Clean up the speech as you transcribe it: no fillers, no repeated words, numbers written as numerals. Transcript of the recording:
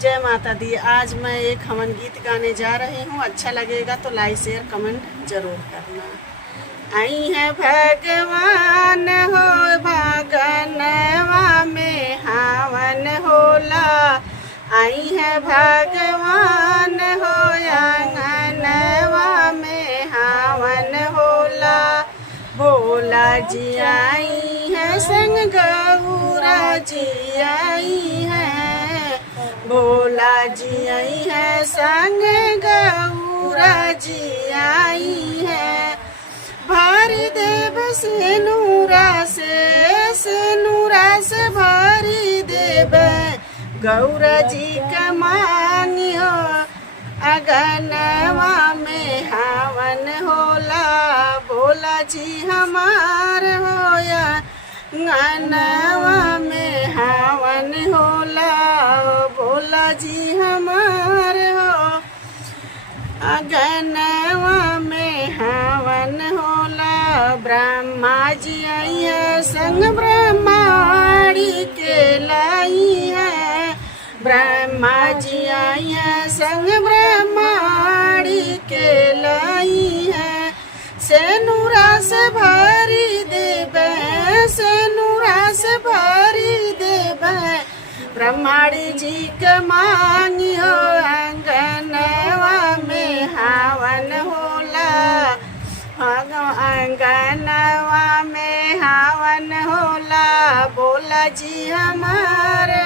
जय माता दी। आज मैं एक हवन गीत गाने जा रही हूँ। अच्छा लगेगा तो लाइक शेयर कमेंट जरूर करना। आई है भगवान हो भगनवा में हावन होला। आई है भगवान हो आंगनवा में हावन होला। भोला जी आई है संग गौरा जी आई है। भोला जी आई है संग गौरा जी आई है। भारी देव से नूरा से भारी देव गौरा जी का मांगियो। अगनवा में हावन होला। भोला जी हमार होया गनवा में हावन होला। भोला जी हमार हो अगनवा में हावन होला। ब्रह्मा जी आई है संग ब्रह्माणी के लाई है। ब्रह्मा जी आई है संग ब्रह्माणी के लाई है। सेनुरा से भरी देवे सेनुरा से भरी देवे। ब्रह्माणी जी के मांगियो अंगनवा में हावन होला। अंगनवा में हावन होला। भोला जी हमारे